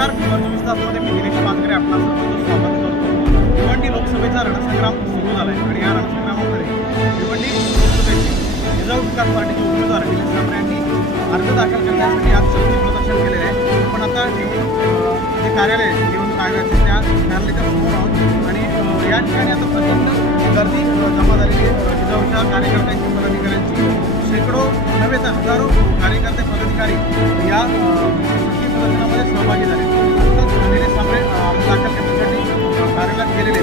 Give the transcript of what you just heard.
नमस्कार, खबर 24 तासामध्ये मी दिनेश पानकरे आपला सर्वांचं स्वागत करतो। भिवंडी लोकसभेचा रणसंग्राम सुरू झाला आहे आणि या रणसंग्रामामध्ये भिवंडी लोकसभेचे रिझर्व्ह विकास पार्टीचे उमेदवार निलेश सांबरे यांनी अर्ज दाखल करण्यासाठी आज शक्ती प्रदर्शन केलेले आहे। पण आता जे कार्यालय निवडणूक आयोगाचे त्या कार्यालयाच्या समोर आहोत आणि या ठिकाणी आता प्रचंड गर्दी जमा झालेली आहे। रिझर्व्हच्या कार्यकर्त्यांची, पदाधिकाऱ्यांची शेकडो नव्हे तर हजारो कार्यकर्ते, पदाधिकारी या शक्ती प्रदर्शनामध्ये सहभागी झाले। निलेश सांबरे अर्ज दाखल करण्यासाठी कार्यालयात गेलेले